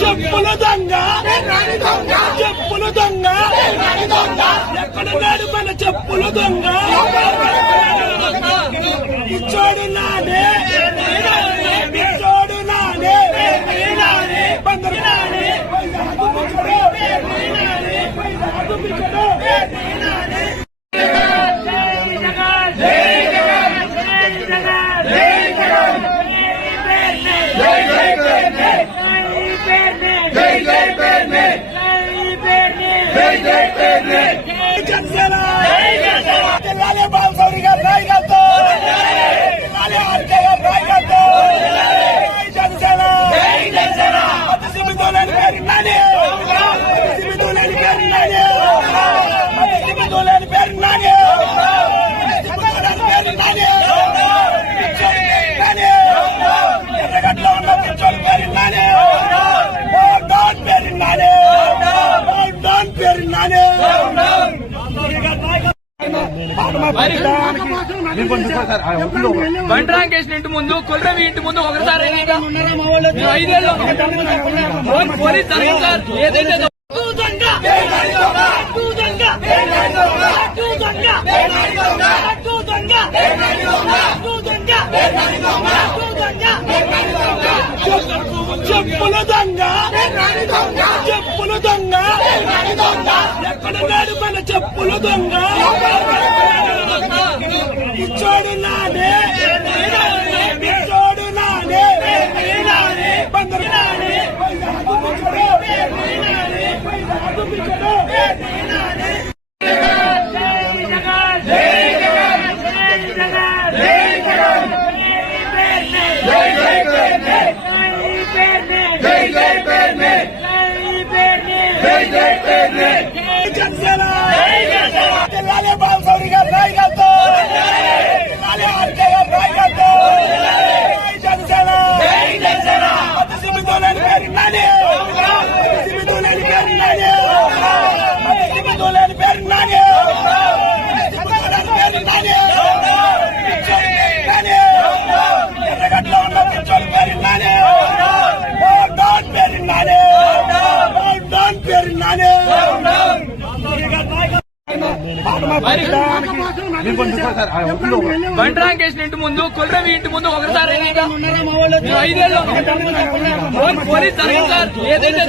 చెప్పుల దొంగ చెప్పుల దొంగ ఎక్కడున్నాడు మన చెప్పుల దొంగ ఇచ్చోడు నానే ఇచ్చోడు నానే బందరు జిల్లాలే బాలసౌరి గారు నాయకత్వం జిల్లాలే ఆర్కే గారు నాయకత్వం జనసేన సిబిదోలేని పేరు నాని సిబిదోలేని పేరు నాని సిబిదోలేని పేరు నాని పేరు నాని ఎర్రగడ్డలో ఉన్న పిచ్చోళ్ళ పేరు నాని డౌన్ పేరు నాని డౌన్ పేరు నాని బండ్రాంకేసిన ఇంటి ముందు కొల్రవి ఇంటి ముందు ఒకసారి 5 ఏళ్ళు పోలీస్ జరగదు సార్. ఏదైతే చెప్పుల దొంగ చెప్పుల దొంగ ఎక్కడున్నాడు మన చెప్పుల దొంగ ఇచ్చోడు నానే ఇచ్చోడు నానే బందరు జనసేన జిల్లాలే బాలసౌరి గారు నాయకత్వం జిల్లాలే ఆర్కే గారు నాయకత్వం జనసేన సిబిదోలేని పేరు నాని సిబిదోలేని పేరు నాని సిబిదోలేని పేరు నాని పేరు నాని ఎర్రగడ్డలో ఉన్న పిచ్చోళ్ళ పేరు నాని డౌన్ పేరు నాని డౌన్ పేరు నాని బండ్రాంకేసిన ఇంటి ముందు కొల్రవి ఇంటి ముందు ఒకసారి 5 ఏళ్ళు పోలీస్ జరగదు సార్. ఏదైతే